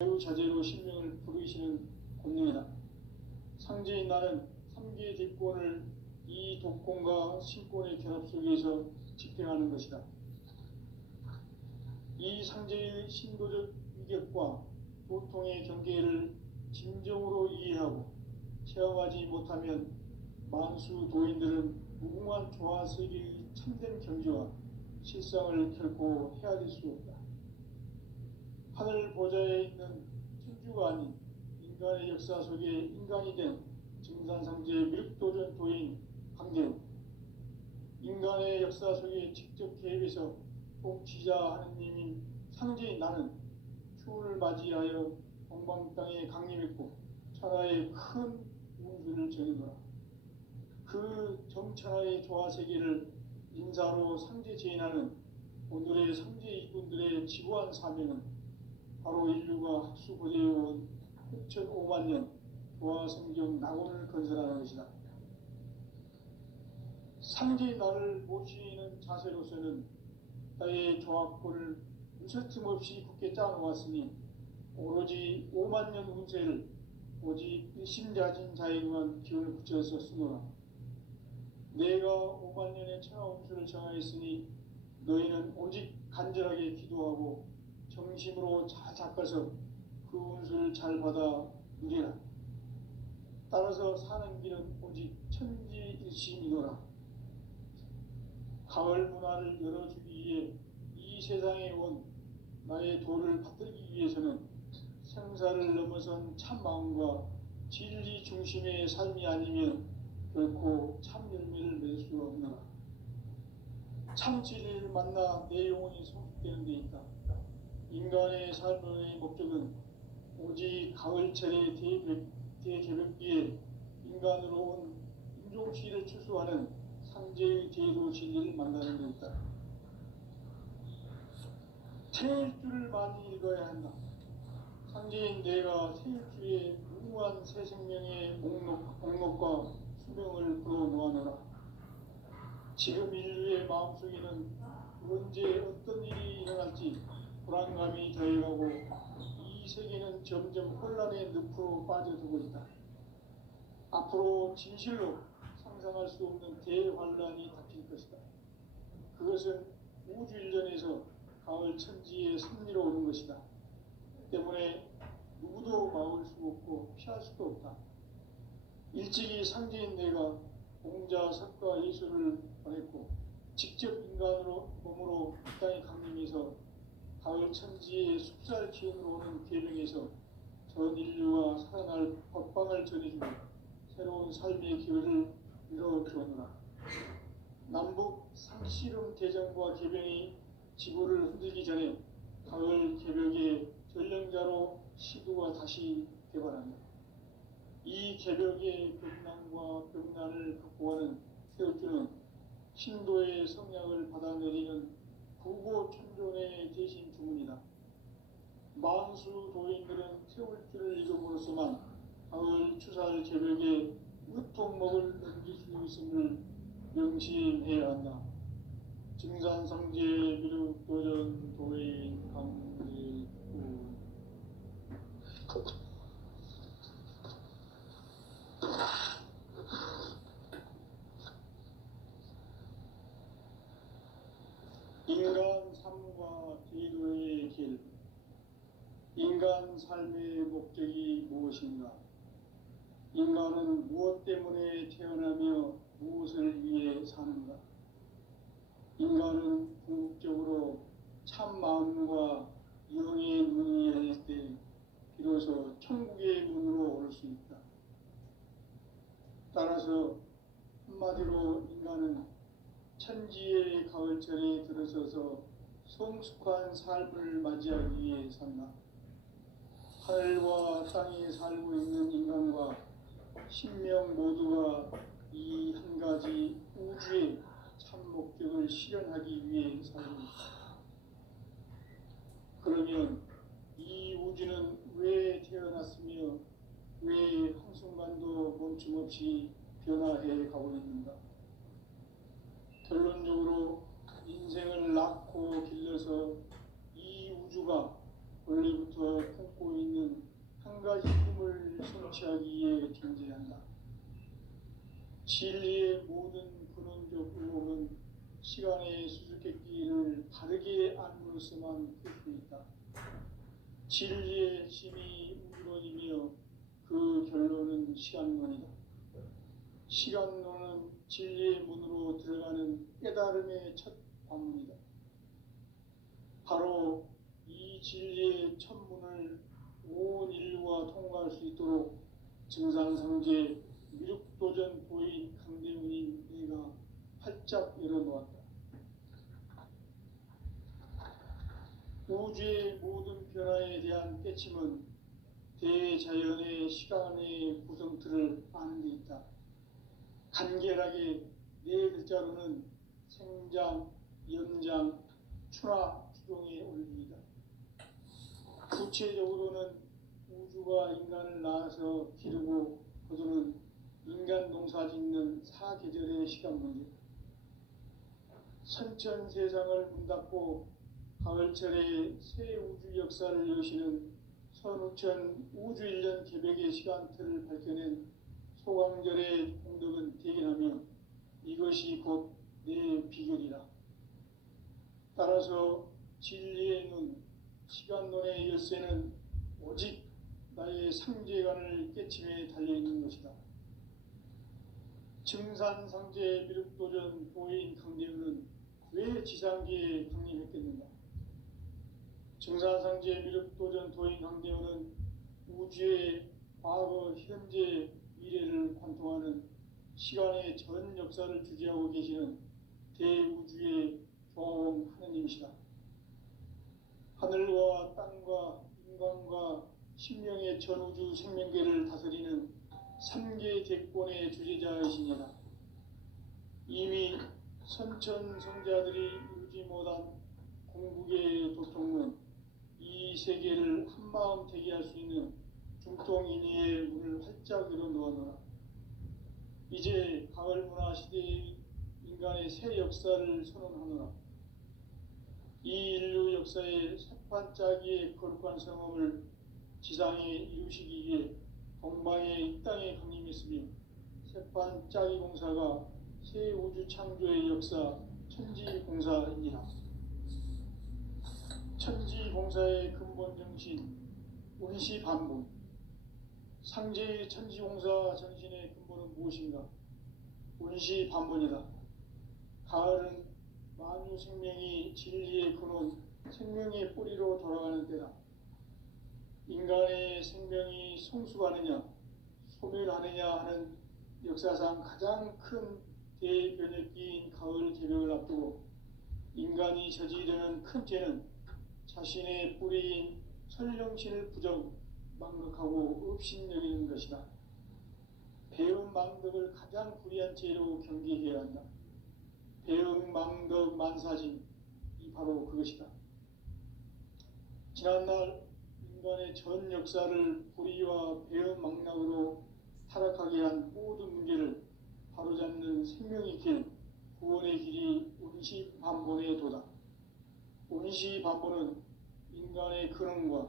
자재로 신명을 부르시는 권능이다. 상제인 나는 3개 뒷권을 이 독권과 신권의 결합 속에서 집행하는 것이다. 이 상제의 신도적 위격과 도통의 경계를 진정으로 이해하고 체험하지 못하면 만수 도인들은 무궁한 조화세계의 참된 경지와 실상을 결코 헤아릴 수 없다. 하늘 보좌에 있는 천주가 아닌 인간의 역사 속에 인간이 된 증산상제 미륵도전 도인 강대우, 인간의 역사 속에 직접 개입해서 통치자 하느님인 상제인 나는 추운을 맞이하여 동방 땅에 강림했고 천하의 큰 운수를 정해노라. 그 정천하의 조화세계를 인사로 상제 제인하는 오늘의 상제 이군들의 지구한 사명은 바로 인류가 학수고대해온 6,500만 년 조화성경 낙원을 건설하는 것이다. 상제의 나를 모시는 자세로서는 나의 조합권을 무설틈 없이 굳게 짜놓았으니 오로지 5만 년 운세를 오직 일심자진 자에게만 기운을 붙여서 쓰노라. 내가 5만 년의 천하 운수를 정하였으니 너희는 오직 간절하게 기도하고 정심으로 잘 닦아서 그 운수를 잘 받아 누리라. 따라서 사는 길은 오직 천지일심이노라. 가을 문화를 열어주기 위해 이 세상에 온 나의 도를 받들기 위해서는 생사를 넘어선 참 마음과 진리 중심의 삶이 아니면 결코 참 열매를 맺을 수 없노라. 참 진리를 만나 내 영혼이 성숙되는 데 있다. 인간의 삶의 목적은 오직 가을철의 대개벽기에 인간으로 온 인종시를 추수하는 상제의 제도 진리를 만나는 데 있다. 태일주를 많이 읽어야 한다. 상제인 내가 태일주의 무궁한 새 생명의 목록과 수명을 불어놓아노라. 지금 인류의 마음속에는 언제 어떤 일이 일어날지 불안감이 더해가고 이 세계는 점점 혼란의 늪으로 빠져들고 있다. 앞으로 진실로 상상할 수 없는 대환란이 닥칠 것이다. 그것은 우주 일전에서 가을 천지의 섭리로 오는 것이다. 때문에 누구도 막을 수 없고 피할 수도 없다. 일찍이 상제인 내가 공자, 석가, 예수를 보냈고 직접 인간으로 몸으로 이 땅에 강림해서 가을 천지의 숲살 기운으로 오는 계명에서 전 인류가 살아날 법방을 전해주고 새로운 삶의 기회를 이뤄주었노라. 남북 상씨름 대전과 개병이 지구를 흔들기 전에 가을 개벽의 전령자로 시도가 다시 개발한다. 이 개벽의 벽난과 벽난을 극복하는 태울주는 신도의 성약을 받아내리는 부고천존의 대신 주문이다. 만수 도인들은 태울주를 읽음으로써만 가을 추살 개벽에 으통목을 넘길 수 있음을 명심해야 한다. 증산상제 미륵도전 도인 강대구. 인간 삶과 기도의 길. 인간 삶의 목적이 무엇인가? 인간은 무엇 때문에 태어나며 무엇을 위해 사는가? 인간은 궁극적으로 참 마음과 영의 눈이 열릴 때 비로소 천국의 문으로 올 수 있다. 따라서 한마디로 인간은 천지의 가을철에 들어서서 성숙한 삶을 맞이하기 위해 산다. 하늘과 땅에 살고 있는 인간과 신명 모두가 이 한 가지 우주의 참 목적을 실현하기 위해 살고 있다. 그러면 이 우주는 왜 태어났으며 왜 한순간도 멈춤없이 변화해 가고 있는가? 결론적으로 인생을 낳고 길러서 이 우주가 원래부터 품고 있는 진리의 모든 근원적 의혹은 시간의 수수께끼를 바르게 알므로서만 풀 수 있다. 진리의 핵심이 우주론이며 그 결론은 시간론이다. 시간론은 진리의 문으로 들어가는 깨달음의 첫 관문이다. 바로 이 진리의 첫 문을 온 인류가 통과할 수 있도록 증산상제 미륵도전 도인 강대문인 내가 활짝 열어놓았다. 우주의 모든 변화에 대한 깨침은 대자연의 시간의 구성틀을 아는 데 있다. 간결하게 네 글자로는 생장, 연장, 추나 추동의 원리이다. 구체적으로는 우주가 인간을 낳아서 기르고 거두는 인간 농사 짓는 사계절의 시간 문제, 선천 세상을 문 닫고 가을철에 새 우주 역사를 여시는 선우천 우주 1년 개백의 시간틀을 밝혀낸 소강절의 공덕은 대견하며 이것이 곧 내 비결이라. 따라서 진리의 눈, 시간론의 열쇠는 오직 나의 상제관을 깨침에 달려있는 것이다. 증산상제 미륵도전 도인 강대우는 왜 지상계에 강림했겠는가? 증산상제 미륵도전 도인 강대우는 우주의 과거, 현재, 미래를 관통하는 시간의 전 역사를 주재하고 계시는 대우주의 조홍 하느님이시다. 하늘과 땅과 인간과 신명의 전우주 생명계를 다스리는 3계 대권의 주재자이시니라. 이미 선천성자들이 이루지 못한 공국의 도통은 이 세계를 한마음 되게 할 수 있는 중통인의의 문을 활짝 열어놓아노라. 이제 가을 문화 시대의 인간의 새 역사를 선언하노라. 이 인류 역사의 새판짜기의 거룩한 성험을 지상에 이루시기 위해 동방의 이 땅에 강림했으며 새판짜기 공사가 새 우주 창조의 역사 천지공사이니라. 천지공사의 근본 정신 운시반복, 상제의 천지공사 정신의 근본은 무엇인가? 운시반복이다. 가을은 만유 생명이 진리의 근원, 생명의 뿌리로 돌아가는 때다. 인간의 생명이 성숙하느냐, 소멸하느냐 하는 역사상 가장 큰 대변혁기인 가을 개벽을 앞두고 인간이 저지르는 큰 죄는 자신의 뿌리인 천령신을 부정, 망각하고 업신여기는 것이다. 배음 망덕을 가장 불의한 죄로 경계해야 한다. 배음 망덕 만사진, 이 바로 그것이다. 지난날 인간의 전 역사를 불의와 배음 망락으로 타락하게 한 모든 문제를 바로잡는 생명의 길, 구원의 길이 운시반본의 도다. 운시반본은 인간의 근원과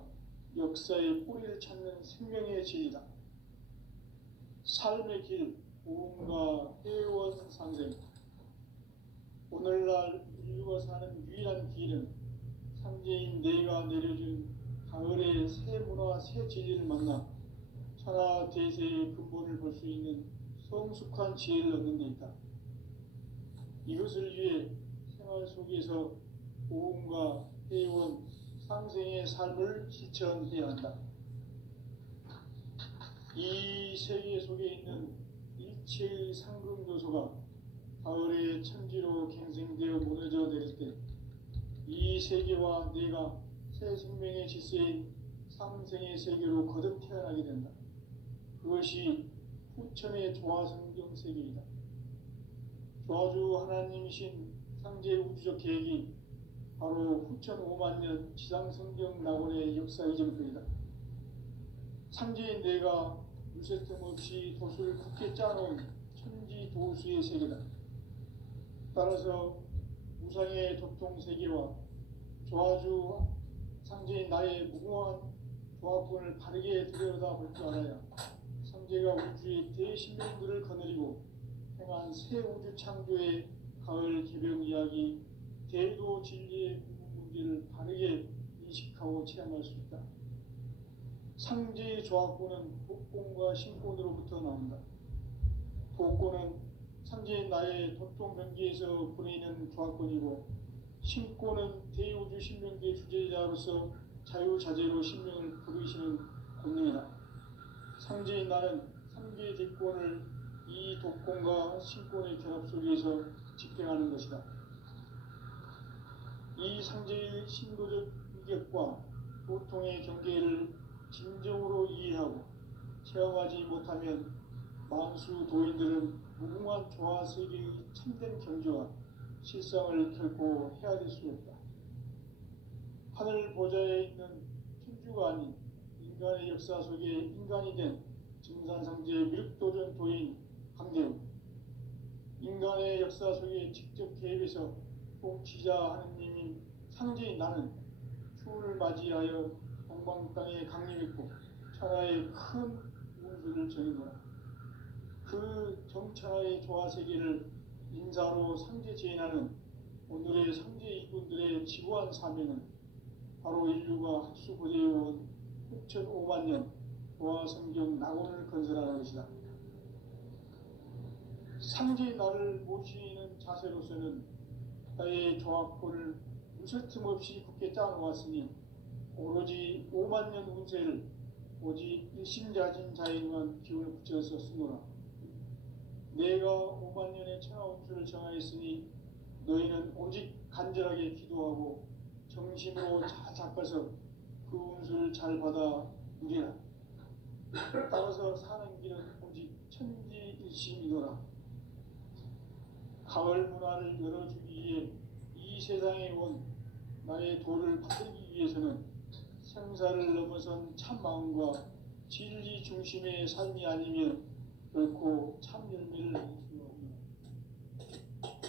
역사의 뿌리를 찾는 생명의 진리다. 삶의 길, 고음과 회원 상생. 오늘날 인류가 사는 유일한 길은 상제인 내가 내려준 가을의 새 문화, 새 진리를 만나 천하 대세의 근본을 볼 수 있는 성숙한 지혜를 얻는 데 있다. 이것을 위해 생활 속에서 고음과 회원, 상생의 삶을 실천해야 한다. 이 세계 속에 있는 일체의 상금 요소가 가을의 천지로 갱생되어 무너져 내릴 때 이 세계와 내가 새 생명의 질서인 상생의 세계로 거듭 태어나게 된다. 그것이 후천의 조화성경 세계이다. 조화주 하나님이신 상제 우주적 계획이 바로 후천 5만 년 지상성경 낙원의 역사 이정표이다. 상제인 내가 유세 틈 없이 도수를 굳게 짜놓은 천지 도수의 세계다. 따라서 우상의 도통 세계와 조화주 상제인 나의 무궁한 조합권을 바르게 들여다볼 줄 알아야 상제가 우주의 대신명들을 거느리고 통한 새 우주 창조의 가을 개벽 이야기, 대도 진리의 문제를 바르게 인식하고 체험할 수 있다. 상제의 조합권은 복권과 신권으로부터 나온다. 복권은 상제의 나의 도통 경계에서 보내는 조합권이고, 신권은 대우주 신명기의 주제자로서 자유자재로 신명을 부르시는 권능이다. 상제의 나는 3개의 대권을 이 독권과 신권의 결합 속에서 집행하는 것이다. 이 상제의 신도적 인격과 보통의 경계를 진정으로 이해하고 체험하지 못하면 만수 도인들은 무궁한 조화 세계의 참된 경지와 실상을 결코 헤아릴 수 없다. 하늘 보좌에 있는 천주가 아닌 인간의 역사 속에 인간이 된 증산상제 미륵도전 도인 강대우, 인간의 역사 속에 직접 개입해서 통치자 하느님인 상제인 나는 추운을 맞이하여 동방 땅에 강림했고 천하의 큰 운수를 정해놓아 그 정천하의 조화세계를 인사로 상제 제인하는 오늘의 상제 이군들의 지구한 사명은 바로 인류가 학수고대해온 6,500만 년 조화성경 낙원을 건설하는 것이다. 상제의 나를 모시는 자세로서는 나의 조합권을 무설틈 없이 굳게 짜놓았으니 오로지 5만 년 운세를 오직 일심자진 자에만 기운을 붙여서 쓰노라. 내가 5만 년의 천하 운수를 정하였으니 너희는 오직 간절하게 기도하고 정심으로 잘 닦아서 그 운수를 잘 받아 누리라. 따라서 사는 길은 오직 천지일심이노라. 가을 문화를 열어주기 위해 이 세상에 온 나의 도를 받들기 위해서는 생사를 넘어선 참 마음과 진리 중심의 삶이 아니면 결코 참 열매를 낼 수 없는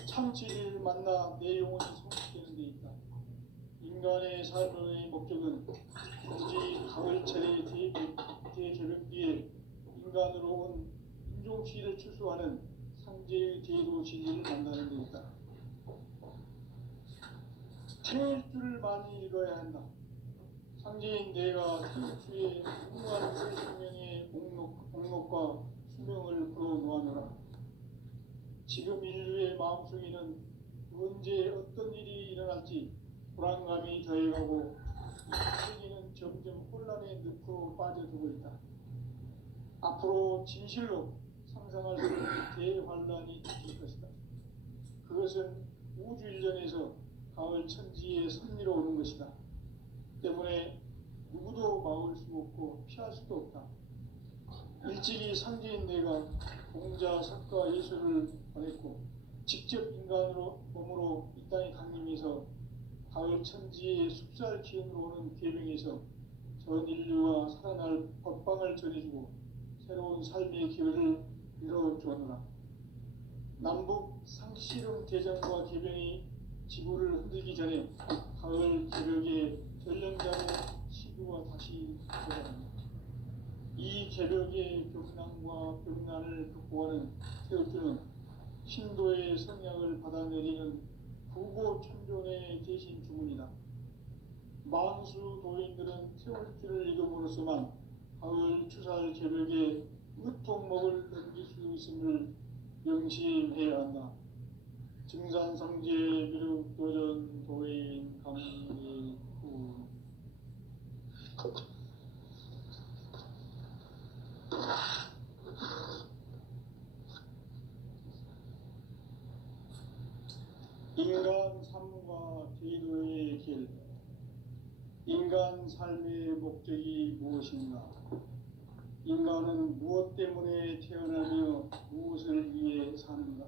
참 진리를 만나 내 영혼이 성숙되는 데 있다. 인간의 삶의 목적은 오직 가을철의 대개벽기에 인간으로 온 인종시를 추수하는 상제의 대도 진리를 만나는 데 있다. 태일주를 많이 읽어야 한다. 상제인 내가 태일주의 무궁한 생명의 목록과 수명을 풀어놓아노라. 지금 인류의 마음속에는 언제 어떤 일이 일어날지 불안감이 더해가고 세계는 점점 혼란의 늪으로 빠져들고 있다. 앞으로 진실로 상상할 수 없는 대환란이 닥칠 것이다. 그것은 우주 일전에서 가을 천지에 선미로 오는 것이다. 때문에 누구도 막을 수 없고 피할 수도 없다. 일찍이 상제인 내가 공자, 석가, 예수를 보냈고 직접 인간으로 몸으로 이 땅에 강림해서 가을 천지의 숲살 기운으로 오는 계명에서 전 인류와 살아날 법방을 전해주고 새로운 삶의 기회를 이뤄주었노라. 남북 상씨름 대전과 개병이 지구를 흔들기 전에 가을 개벽의 전령자의 시구가 다시 돌아갑니다. 이 개벽의 벽난과 벽난을 극복하는 태울주는 신도의 성향을 받아내리는 부고 천존의 대신 주문이다. 만수 도인들은 태울주를 읽음으로써만 가을 추살 개벽의 으통목을 넘길 수 있음을 명심해야 한다. 증산상제 미륵도전 도인 강리후. 인간 삶과 제도의 길. 인간 삶의 목적이 무엇인가? 인간은 무엇 때문에 태어나며 무엇을 위해 사는가?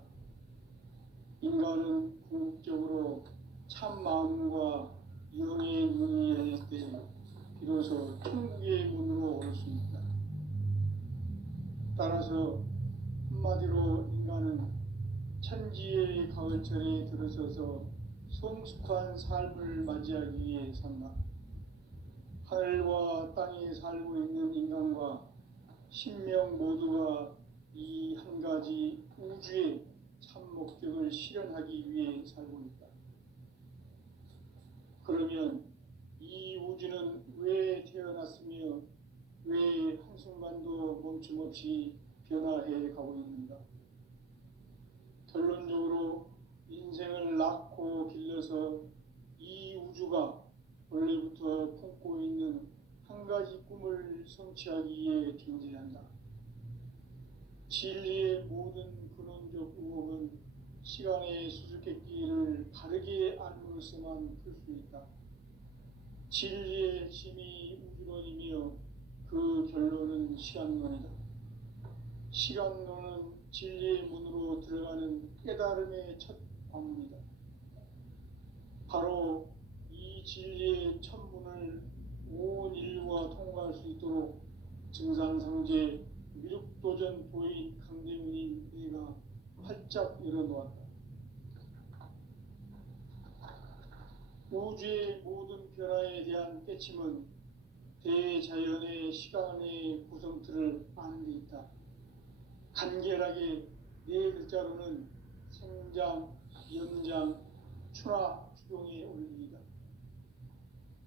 인간은 궁극적으로 참 마음과 영의 문이 열릴 때 비로소 천국의 문으로 올 수 있다. 따라서 한마디로 인간은 천지의 가을철에 들어서서 성숙한 삶을 맞이하기 위해 산다. 하늘과 땅에 살고 있는 인간과 신명 모두가 이 한 가지 우주의 참 목적을 실현하기 위해 살고 있다. 그러면 이 우주는 왜 태어났으며 왜 한순간도 멈춤없이 변화해 가고 있는가? 결론적으로 인생을 낳고 길러서 이 우주가 원래부터 품고 있는 한 가지 꿈을 성취하기 위해 존재한다. 진리의 모든 근원적 의혹은 시간의 수수께끼를 바르게 알므로서만 풀 수 있다. 진리의 핵심이 우주론이며 그 결론은 시간론이다. 시간론은 진리의 문으로 들어가는 깨달음의 첫 관문이다. 바로 이 진리의 첫 문을 온 인류가 통과할 수 있도록 증산상제 미륵도전 도인 강대문인 내가 활짝 열어놓았다. 우주의 모든 변화에 대한 깨침은 대자연의 시간의 구성틀을 아는 데 있다. 간결하게 네 글자로는 생장, 연장, 추나 추동의 원리이다.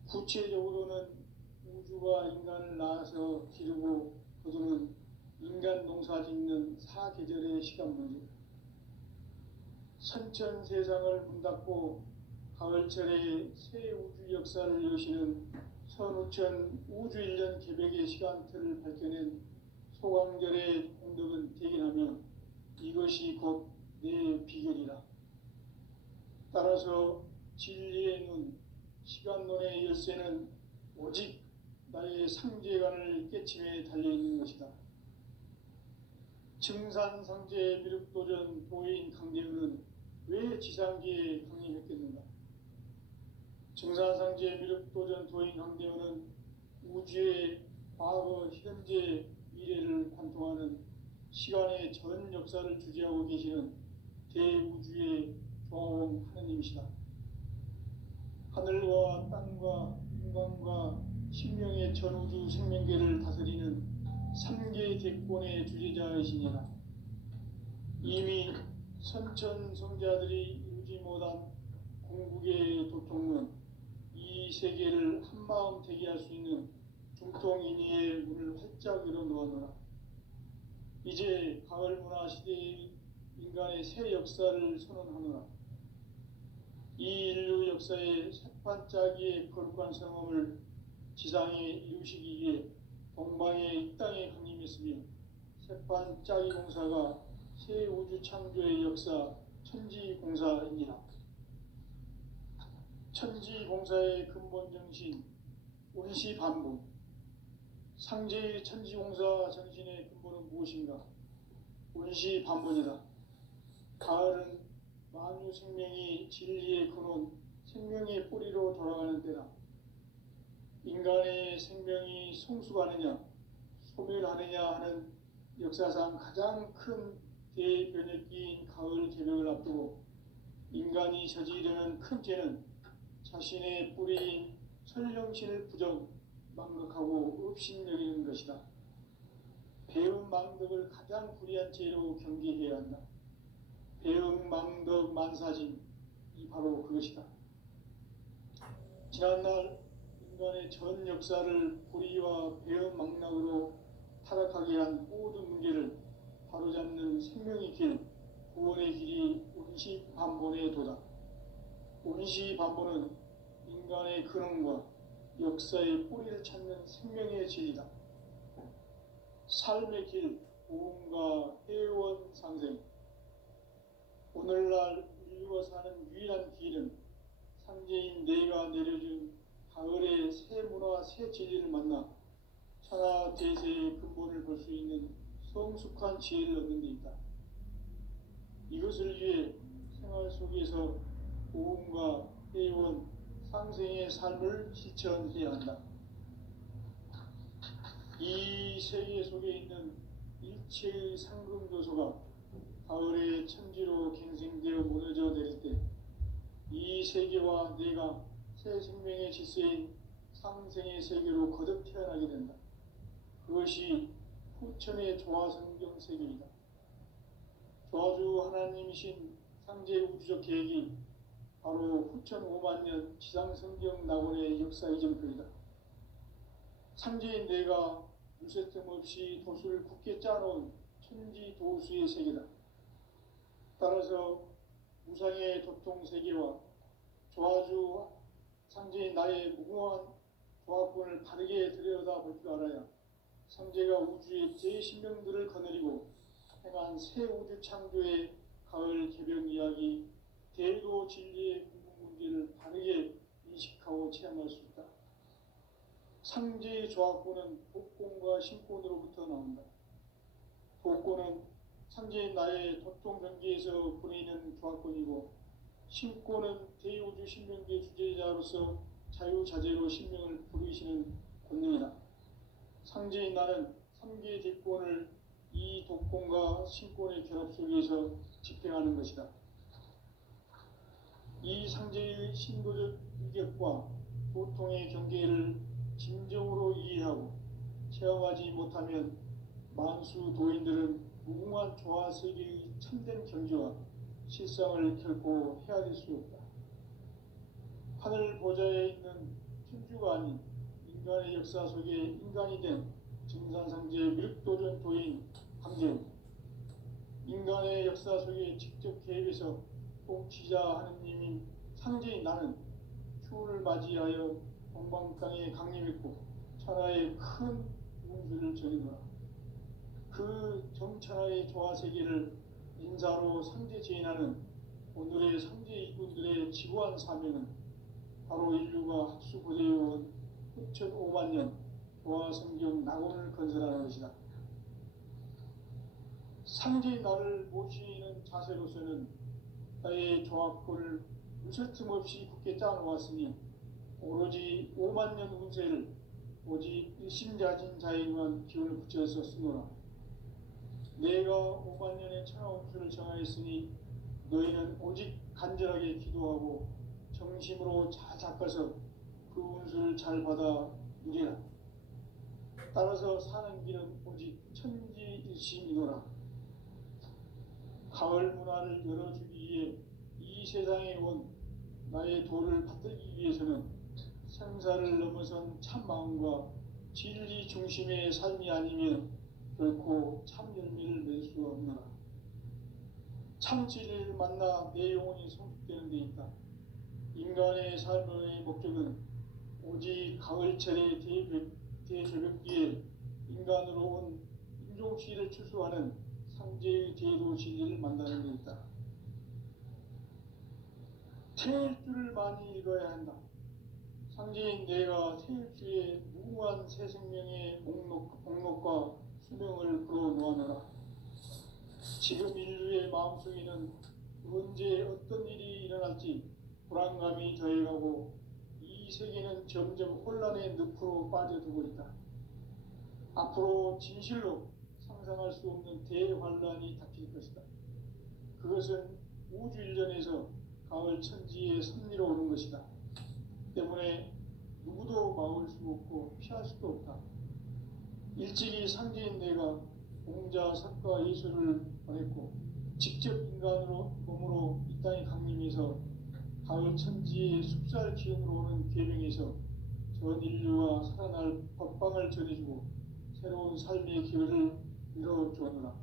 구체적으로는 우주가 인간을 낳아서 기르고 거두는 인간 농사 짓는 사계절의 시간 문제다. 선천 세상을 문 닫고 가을철에 새 우주 역사를 여시는 선우천 우주 1년 개백의 시간틀을 밝혀낸 소강절의 공덕은 대견하며 이것이 곧 내 비결이라. 따라서 진리의 눈, 시간론의 열쇠는 오직 나의 상제관을 깨침에 달려있는 것이다. 증산상제 미륵도전 도인 강대은은 왜 지상기에 강림했겠는가? 증산상제 미륵도전 도인 강대은은 우주의 과거, 현재, 미래를 관통하는 시간의 전 역사를 주재하고 계시는 대우주의 조화원 하느님이시다. 하늘과 땅과 인간과 신명의 전우주 생명계를 다스리는 3개 대권의 주재자이시니라. 이미 선천성자들이 이루지 못한 궁극의 도통론, 이 세계를 한마음 되게 할 수 있는 중통인의의 문을 활짝 열어놓아노라. 이제 가을 문화 시대의 인간의 새 역사를 선언하노라. 이 인류 역사의 새판짜기의 거룩한 성험을 지상에 이루시기 위해 동방의 이 땅에 강림했으며 새판짜기 공사가 새 우주 창조의 역사 천지공사이니라. 천지공사의 근본 정신 운시반복. 상제의 천지공사 정신의 근본은 무엇인가? 운시반복이다. 가을은 만유 생명이 진리의 근원, 생명의 뿌리로 돌아가는 때다. 인간의 생명이 성숙하느냐, 소멸하느냐 하는 역사상 가장 큰 대변혁기인 가을 개벽을 앞두고 인간이 저지르는 큰 죄는 자신의 뿌리인 설령신을 부정, 망각하고 업신여기는 것이다. 배움 망덕을 가장 불의한 죄로 경계해야 한다. 배움 망덕 만사진, 이 바로 그것이다. 지난날 인간의 전 역사를 불의와 배움 망락으로 타락하게 한 모든 문제를 바로잡는 생명의 길, 구원의 길이 운시반본의 도다. 운시반본은 인간의 근원과 역사의 뿌리를 찾는 생명의 진리다. 삶의 길, 보험과 회원 상생. 오늘날 인류가 사는 유일한 길은 상제인 내가 내려준 가을의 새 문화, 새 진리를 만나 천하 대세의 근본을 볼 수 있는 성숙한 지혜를 얻는 데 있다. 이것을 위해 생활 속에서 보험과 회원, 상생의 삶을 실천해야 한다. 이 세계 속에 있는 일체의 상금 요소가 가을의 천지로 갱생되어 무너져 내릴 때 이 세계와 내가 새 생명의 질서인 상생의 세계로 거듭 태어나게 된다. 그것이 후천의 조화성경 세계이다. 도와주 하나님이신 상제 우주적 계획이 바로 후천 5만 년 지상성경 낙원의 역사 이전표이다. 상제인 내가 무쇠틈 없이 도수를 굳게 짜놓은 천지 도수의 세계다. 따라서 무상의 도통 세계와 조화주 상제인 나의 무궁한 조합권을 바르게 들여다볼 줄 알아야 상제가 우주의 제 신명들을 거느리고 행한 새 우주 창조의 가을 개벽 이야기, 대도 진리의 궁극 문제를 바르게 인식하고 체험할 수 있다. 상제의 조합권은 복권과 신권으로부터 나온다. 복권은 상제인 나의 도통 경계에서 보내는 조합권이고, 신권은 대우주 신명계 주제자로서 자유자재로 신명을 부르시는 권능이다. 상제인 나는 3개의 대권을 이 독권과 신권의 결합 속에서 집행하는 것이다. 이 상제의 신도적 유격과 보통의 경계를 진정으로 이해하고 체험하지 못하면 만수 도인들은 무궁한 조화 세계의 참된 경지와 실상을 결코 헤아릴 수 없다. 하늘 보좌에 있는 천주가 아닌 인간의 역사 속에 인간이 된 증산상제 밀도전 도인 황제는 인간의 역사 속에 직접 개입해서 통치자 하느님인 상제인 나는 추운을 맞이하여 동방 땅에 강림했고 천하의 큰 운수를 전이노라. 그 정천하의 조화세계를 인사로 상제 제인하는 오늘의 상제 이군들의 지구한 사명은 바로 인류가 학수고대해온 후천 5만 년 조화성경 낙원을 건설하는 것이다. 상제인 나를 모시는 자세로서는 나의 조합권을 무쇠틈 없이 굳게 짜놓았으니 오로지 5만 년 운세를 오직 일심자진 자에만 기운을 붙여서 쓰노라. 내가 5만 년의 천하운수를 정하였으니 너희는 오직 간절하게 기도하고 정심으로 잘 닦아서 그 운수를 잘 받아 누리라. 따라서 사는 길은 오직 천지일심이노라. 가을 문화를 열어주기 위해 이 세상에 온 나의 도를 받들기 위해서는 생사를 넘어선 참 마음과 진리 중심의 삶이 아니면 결코 참 열매를 맺을 수 없노라. 참 진리를 만나 내 영혼이 성숙되는 데 있다. 인간의 삶의 목적은 오직 가을철의 대저벽기에 인간으로 온 인종시를 추수하는 상제의 제도 진리를 만나는 데 있다. 태일주를 많이 읽어야 한다. 상제인 내가 태일주의 무궁한 새 생명의 목록과 수명을 불어놓아노라. 지금 인류의 마음속에는 언제 어떤 일이 일어날지 불안감이 더해가고 이 세계는 점점 혼란의 늪으로 빠져들고 있다. 앞으로 진실로 상상할 수 없는 대환란이 닥칠 것이다. 그것은 우주 일전에서 가을 천지의 섭리로 오는 것이다. 때문에 누구도 막을 수 없고 피할 수도 없다. 일찍이 상제인 내가 공자, 석가, 예수를 보냈고 직접 인간으로 몸으로 이 땅에 강림해서 가을 천지의 숲살 기운으로 오는 계명에서 전 인류가 살아날 법방을 전해주고 새로운 삶의 기회를 이뤄주었노라.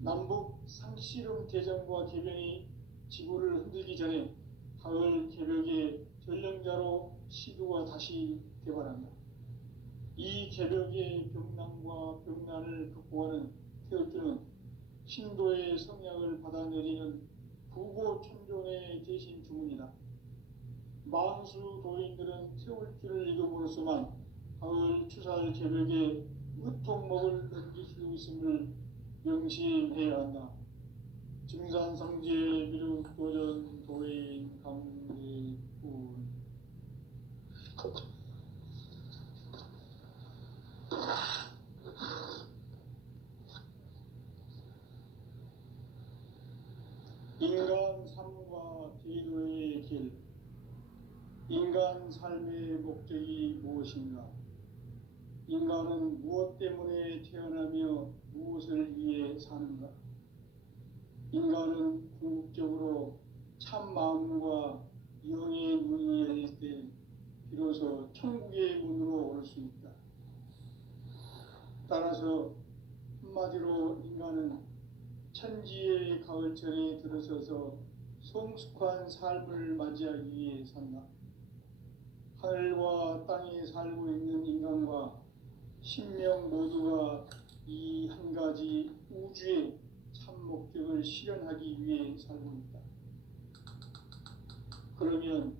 남북 상씨름 대전과 개병이 지구를 흔들기 전에 가을 개벽의 전령자로 시도가 다시 개발한다. 이 개벽의 병난과 병난을 극복하는 태울주는 신도의 성약을 받아내리는 부고천존의 대신 주문이다. 만수 도인들은 태울주를 읽음으로써만 가을 추살 개벽의 으통목을 넘길 수 있음을 명심해야 한다. 증산상제 미륵도전 도인 강제군 인간 삶과 제도의 길. 인간 삶의 목적이 무엇인가? 인간은 무엇 때문에 태어나며 무엇을 위해 사는가? 인간은 궁극적으로 참 마음과 영의 문이 열릴 때 비로소 천국의 문으로 올 수 있다. 따라서 한마디로 인간은 천지의 가을철에 들어서서 성숙한 삶을 맞이하기 위해 산다. 하늘과 땅에 살고 있는 인간과 신명 모두가 이 한 가지 우주의 참 목적을 실현하기 위해 살고 있다. 그러면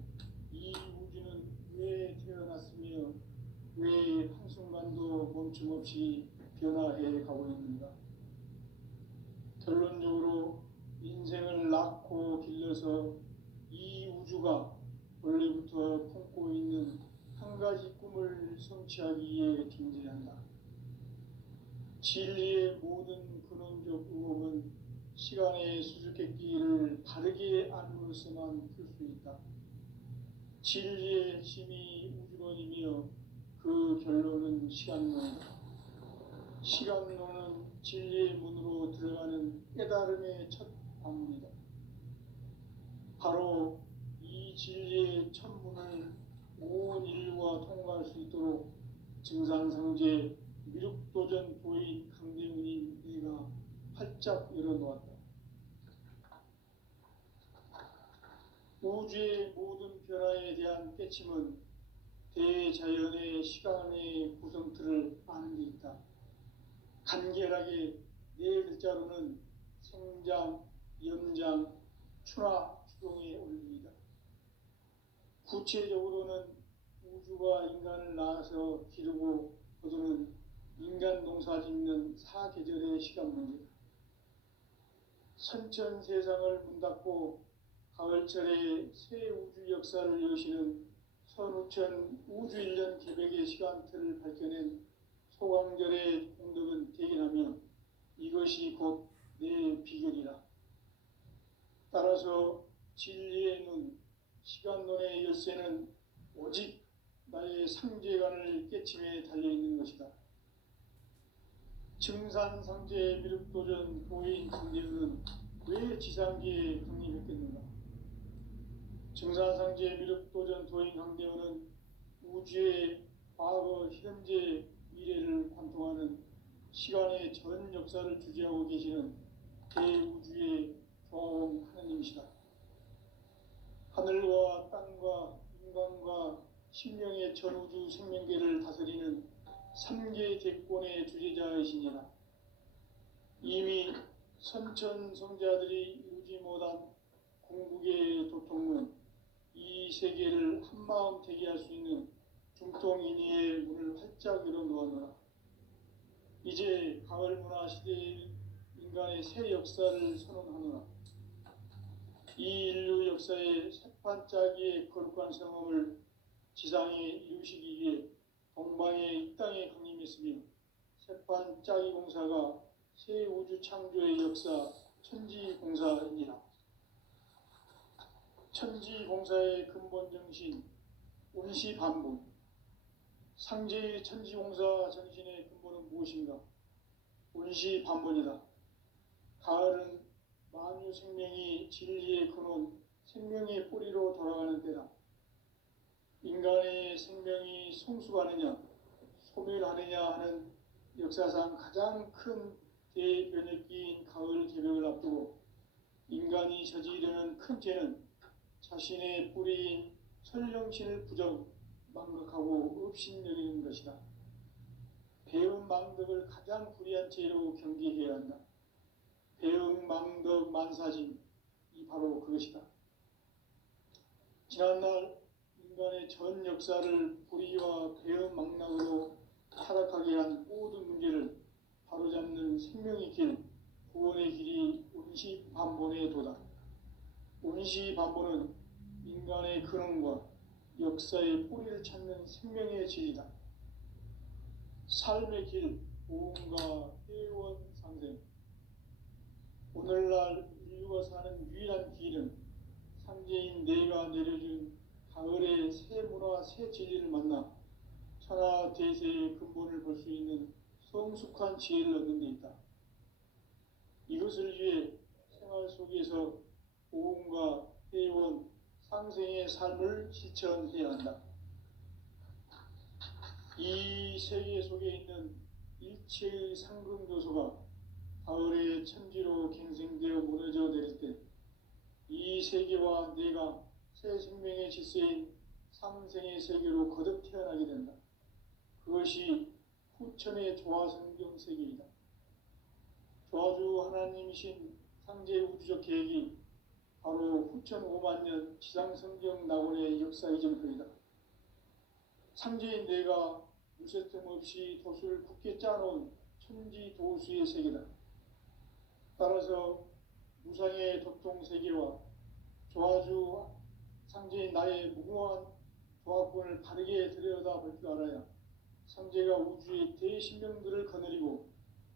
이 우주는 왜 태어났으며 왜 한순간도 멈춤없이 변화해 가고 있는가? 결론적으로 인생을 낳고 길러서 이 우주가 원래부터 품고 있는 한 가지 꿈을 성취하기 위해 존재한다. 진리의 모든 근원적 의혹은 시간의 수수께끼를 바르게 알므로서만 풀 수 있다. 진리의 핵심이 우주론이며 그 결론은 시간론이다. 시간론은 진리의 문으로 들어가는 깨달음의 첫 방문이다. 바로 이 진리의 첫 문을 온 인류가 통과할 수 있도록 증산상제 미륵도전 도인 강대문인 내가 활짝 열어놓았다. 우주의 모든 변화에 대한 깨침은 대자연의 시간의 구성틀을 아는 데 있다. 간결하게 네 글자로는 생장, 염장, 추나, 추동의 원리이다. 구체적으로는 우주가 인간을 낳아서 기르고 거두는 인간 농사 짓는 사계절의 시간 문제다. 선천 세상을 문 닫고 가을철에 새 우주 역사를 여시는 선우천 우주 1년 개백의 시간틀을 밝혀낸 소강절의 공덕은 대견하며 이것이 곧 내 비결이라. 따라서 진리의 눈, 시간론의 열쇠는 오직 나의 상제관을 깨침에 달려있는 것이다. 증산상제 미륵도전 도인 강대우는 왜 지상계에 강림했겠는가? 증산상제 미륵도전 도인 강대우는 우주의 과거, 현재, 미래를 관통하는 시간의 전 역사를 주재하고 계시는 대우주의 조화원 하나님이시다. 하늘과 땅과 인간과 신령의 전우주 생명계를 다스리는 3계 대권의 주재자이시니라. 이미 선천성자들이 이루지 못한 궁극의 도통은 이 세계를 한마음 되게 할 수 있는 중통인의의 문을 활짝 열어놓았노라. 이제 가을 문화 시대의 인간의 새 역사를 선언하노라. 이 인류 역사의 새판짜기의 거룩한 성험을 지상에 이루시기 위해 동방의 이 땅에 강림했으며 새판짜기 공사가 새 우주 창조의 역사 천지공사이니라. 천지공사의 근본 정신 운시반분, 상제의 천지공사 정신의 근본은 무엇인가? 운시반분이다. 가을은 만유 생명이 진리의 근원, 생명의 뿌리로 돌아가는 때다. 인간의 생명이 성숙하느냐, 소멸하느냐 하는 역사상 가장 큰 대변혁기인 가을 개벽을 앞두고 인간이 저지르는 큰 죄는 자신의 뿌리인 설령신을 부정, 망각하고 업신여기는 것이다. 배운 망덕을 가장 불의한 죄로 경계해야 한다. 배응, 망덕, 만사진, 이 바로 그것이다. 지난날 인간의 전 역사를 불의와 배응, 망락으로 타락하게 한 모든 문제를 바로잡는 생명의 길, 구원의 길이 운시반본의 도다. 운시반본은 인간의 근원과 역사의 뿌리를 찾는 생명의 질이다. 삶의 길, 보험과 회원 상생. 오늘날 인류가 사는 유일한 길은 상제인 내가 내려준 가을의 새 문화, 새 진리를 만나 천하 대세의 근본을 볼 수 있는 성숙한 지혜를 얻는 데 있다. 이것을 위해 생활 속에서 고음과 해온 상생의 삶을 실천해야 한다. 이 세계 속에 있는 일체의 상급 요소가 가을의 천지로 갱생되어 무너져 내릴 때 이 세계와 내가 새 생명의 질서인 삼생의 세계로 거듭 태어나게 된다. 그것이 후천의 조화성경 세계이다. 조화주 하나님이신 상제 우주적 계획이 바로 후천 5만 년 지상성경 낙원의 역사 이정표이다. 상제인 내가 무쇠틈 없이 도수를 굳게 짜놓은 천지 도수의 세계다. 따라서 무상의 도통 세계와 조화주 상제인 나의 무궁한 조화권을 바르게 들여다볼 줄 알아야 상제가 우주의 대신명들을 거느리고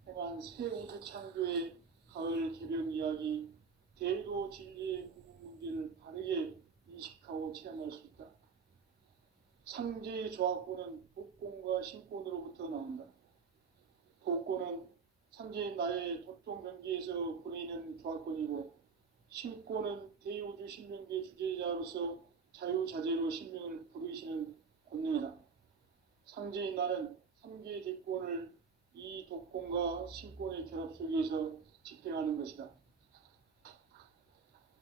행한 새 우주 창조의 가을 개벽 이야기, 대도 진리의 구분 문제를 바르게 인식하고 체험할 수 있다. 상제의 조화권은 독권과 신권으로부터 나온다. 독권은 상제인 나의 도통 경계에서 보내는 조화권이고, 신권은 대우주 신명계 주제자로서 자유자재로 신명을 부르시는 권능이다. 상제인 나는 3개의 대권을 이 독권과 신권의 결합 속에서 집행하는 것이다.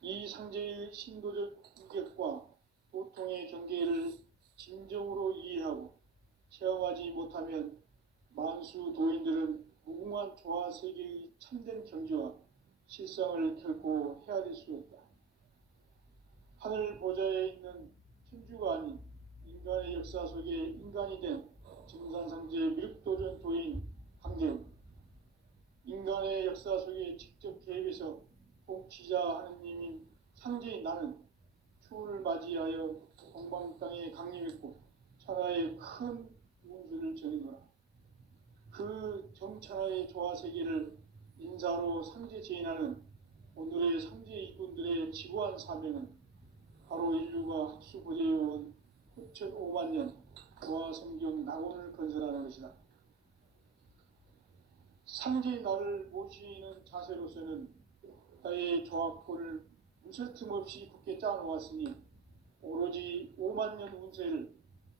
이 상제의 신도적 인격과 도통의 경계를 진정으로 이해하고 체험하지 못하면 만수 도인들은 무궁한 조화 세계의 참된 경지와 실상을 결코 헤아릴 수 없다. 하늘 보좌에 있는 천주가 아닌 인간의 역사 속에 인간이 된 증산상제 미륵도전 도인 강대우, 인간의 역사 속에 직접 개입해서 통치자 하느님인 상제인 나는 추운을 맞이하여 동방 땅에 강림했고 천하의 큰 운수를 전이노라. 그 정천하의 조화세계를 인사로 상제 제인하는 오늘의 상제 일꾼들의 지구한 사명은 바로 인류가 학수고대해온 후천 5만 년 조화성경 낙원을 건설하는 것이다. 상제의 나를 모시는 자세로서는 나의 조화권을 무쇠틈 없이 굳게 짜놓았으니 오로지 5만 년 운세를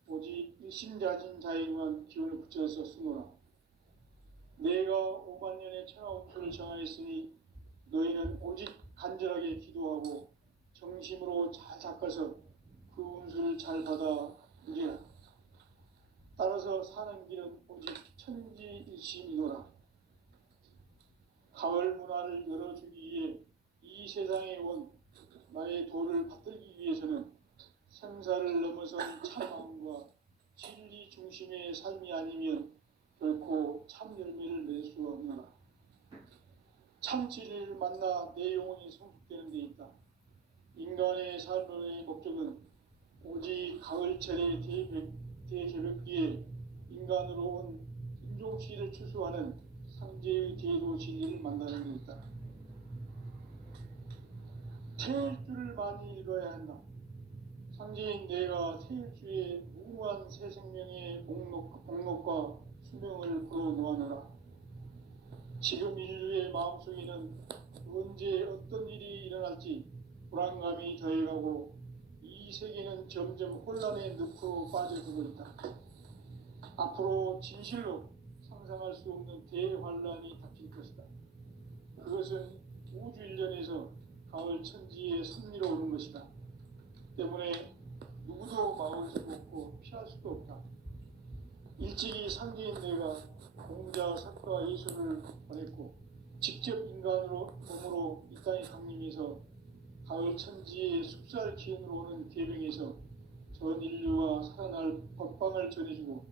오직 일심자진 자에게만 기운을 붙여서 쓰노라. 내가 5만 년의 천하 운수를 정하였으니 너희는 오직 간절하게 기도하고 정심으로 잘 닦아서 그 운수를 잘 받아 누리라. 따라서 사는 길은 오직 천지일심이노라. 가을 문화를 열어주기 위해 이 세상에 온 나의 도를 받들기 위해서는 생사를 넘어선 참마음과 진리 중심의 삶이 아니면 결코 참 열매를 낼 수 없노라. 참 진리를 만나 내 영혼이 성숙되는 데 있다. 인간의 삶의 목적은 오직 가을철의 대개벽기에 인간으로 온 인종시를 추수하는 상제의 대도 진리를 만나는 데 있다. 태일주를 많이 읽어야 한다. 상제인 내가 태일주의 무궁한 새 생명의 목록과 수명을 불어놓아노라. 지금 인류의 마음속에는 언제 어떤 일이 일어날지 불안감이 더해가고 이 세계는 점점 혼란의 늪으로 빠져들고 있다. 앞으로 진실로 상상할 수 없는 대환란이 닥칠 것이다. 그것은 우주 일련에서 가을 천지의 섭리로 오는 것이다. 때문에 누구도 막을 수 없고 피할 수도 없다. 일찍이 상제인 내가 공자, 석가, 예수를 보냈고 직접 인간으로 몸으로 이 땅에 강림해서 가을 천지의 숲살 기운으로 오는 계명에서 전 인류가 살아날 법방을 전해주고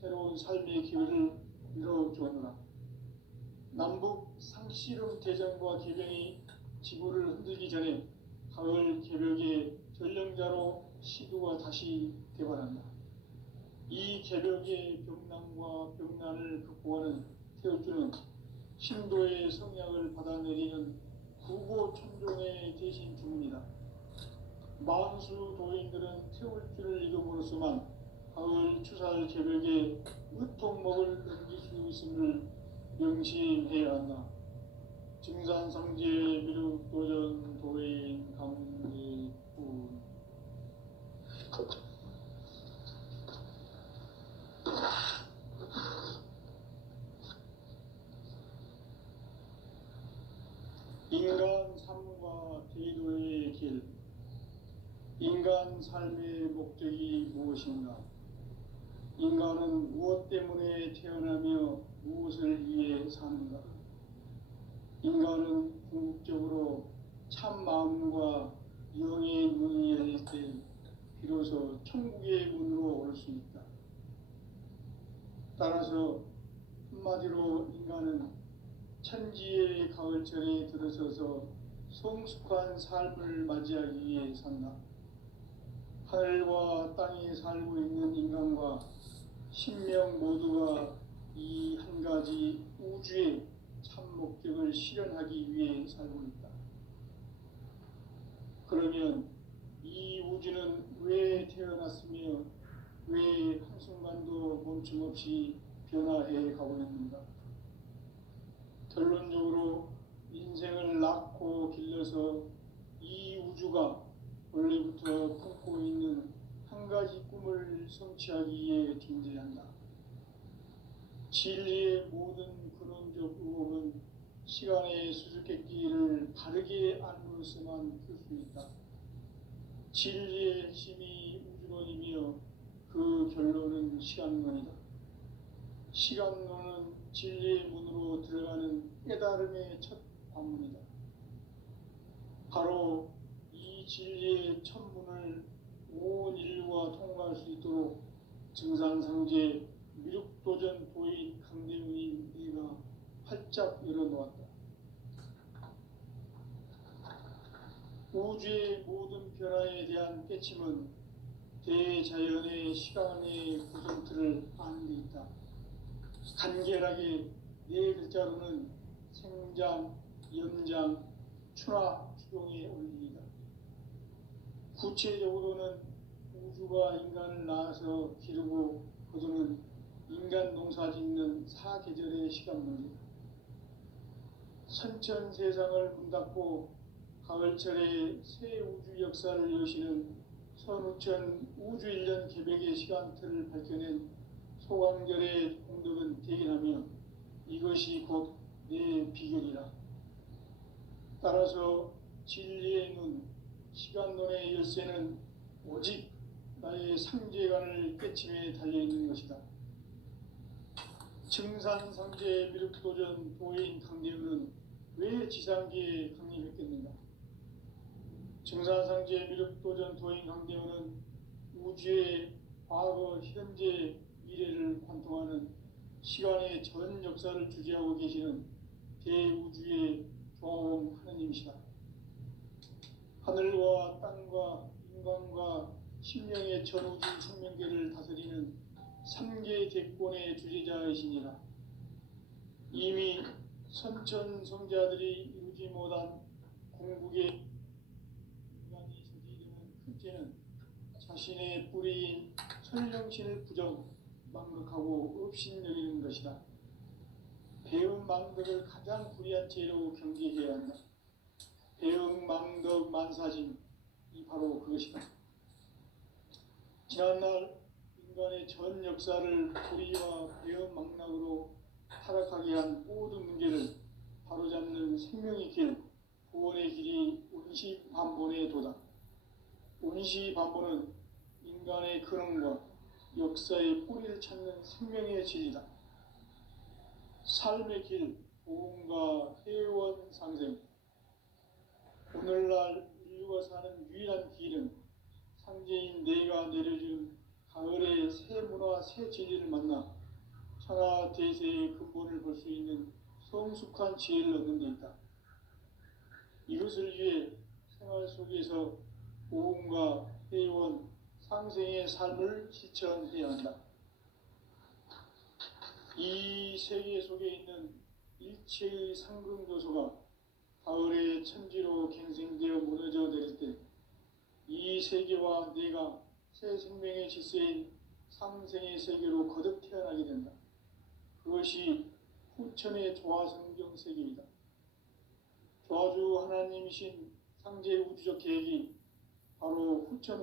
새로운 삶의 기회를 이뤄주었노라. 남북 상씨름 대전과 계병이 지구를 흔들기 전에 가을 개벽의 전령자로 시두가 다시 개발한다. 이 개벽의 병난과 병난을 극복하는 태울주는 신도의 성약을 받아내리는 구고천종의 대신 주문이다. 만수 도인들은 태울주를 이름으로서만 가을 추살 개벽의 으통목을 넘길 수 있음을 명심해야 한다. 증산상제 미륵도전 도인 강대훈. 인간 삶과 대도의 길. 인간 삶의 목적이 무엇인가? 인간은 무엇 때문에 태어나며 무엇을 위해 사는가? 인간은 궁극적으로 참 마음과 영의 문이 열릴 때 비로소 천국의 문으로 올 수 있다. 따라서 한마디로 인간은 천지의 가을철에 들어서서 성숙한 삶을 맞이하기 위해 산다. 하늘과 땅에 살고 있는 인간과 신명 모두가 이 한 가지 우주의 참 목적을 실현하기 위해 살고 있다. 그러면 이 우주는 왜 태어났으며 왜 한순간도 멈춤없이 변화해 가고 있는가? 결론적으로 인생을 낳고 길러서 이 우주가 원래부터 품고 있는 한 가지 꿈을 성취하기 위해 존재한다. 진리의 모든 근원적 의혹은 시간의 수수께끼를 바르게 알므로서만 풀 수 있다. 진리의 핵심이 우주론이며 그 결론은 시간론이다. 시간론은 진리의 문으로 들어가는 깨달음의 첫 관문이다. 바로 이 진리의 첫 문을 온 인류가 통과할 수 있도록 증산상제 미륵도전 도인 강대훈인 네가 활짝 열어놓았다. 우주의 모든 변화에 대한 깨침은 대자연의 시간의 구성틀을 아는 데 있다. 간결하게 네 글자로는 생장, 연장, 추나 추동의 원리이다. 구체적으로는 우주가 인간을 낳아서 기르고 거두는 인간 농사 짓는 사계절의 시간론이다. 선천 세상을 문닫고 가을철에 새 우주 역사를 여시는 선우천 우주일년 개백의 시간틀을 밝혀낸 소광결의 공덕은 대견하며 이것이 곧 내 비결이라. 따라서 진리의 눈, 시간론의 열쇠는 오직 나의 상제관을 깨침에 달려있는 것이다. 증산상제 미륵도전 도인 강대훈은 왜 지상계에 강림했겠는가? 증산상제 미륵도전 도인 강대훈은 우주의 과거, 현재, 미래를 관통하는 시간의 전 역사를 주재하고 계시는 대우주의 조화원 하느님이시다. 하늘과 땅과 인간과 심령의 전우주 생명계를 다스리는 삼계 대권의 주재자이시니라. 이미 선천성자들이 이루지 못한 궁극의 인간이 저지르는 큰 죄는 자신의 뿌리인 천령신을 부정, 망극하고 업신여기는 것이다. 배응 망덕을 가장 불의한 죄로 경계해야 한다. 배응 망덕 만사짐이 바로 그것이다. 지난날 인간의 전 역사를 불의와 배응 망락으로 타락하게 한 모든 문제를 바로잡는 생명의 길, 구원의 길이 운시반본의 도다. 운시반본은 인간의 근원과 역사의 뿌리를 찾는 생명의 진리다. 삶의 길, 보험과 회원 상생. 오늘날 인류가 사는 유일한 길은 상제인 내가 내려준 가을의 새 문화, 새 진리를 만나 천하 대세의 근본을 볼 수 있는 성숙한 지혜를 얻는 데 있다. 이것을 위해 생활 속에서 보험과 회원, 상생의 삶을 실천해야 한다. 이 세계 속에 있는 일체의 상승교소가 가을의 천지로 갱생되어 무너져 내릴 때 이 세계와 내가 새 생명의 질서인 상생의 세계로 거듭 태어나게 된다. 그것이 후천의 조화성경 세계이다. 거주 하나님이신 상제 우주적 계획이 바로 후천